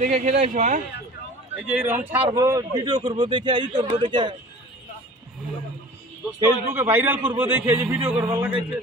দেখে খেলে আসবো। হ্যাঁ, এই যে এরকম ছাড়বো, ভিডিও করবো, দেখে ই করবো, দেখে ফেসবুকে ভাইরাল করবো, দেখে এই যে ভিডিও করবো লাগাইছে।